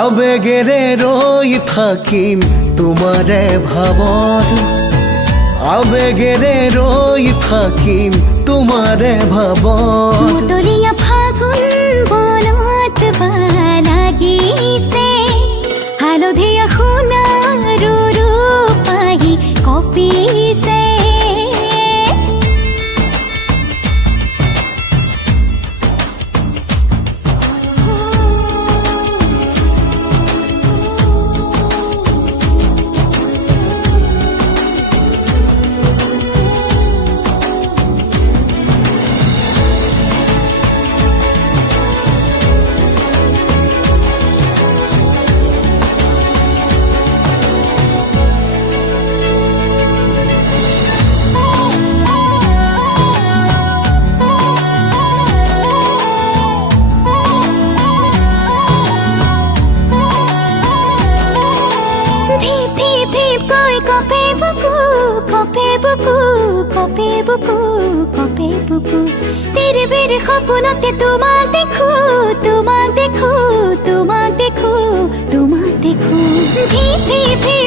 আবেগেরে রই থাকিম তোমারে ভাবত, আবেগেরে রই থাকিম তোমারে ভাবত। মুতলিয়া ফাগুন বনত লাগিছে, হালধীয়া সোণাৰু ৰূপাহী কঁপিছে। কপে বুকু তেরে বেরে সপোনতে তোমাক দেখো, তোমাক দেখো, তোমাক দেখো, তোমাক দেখো। ধীপ ধীপ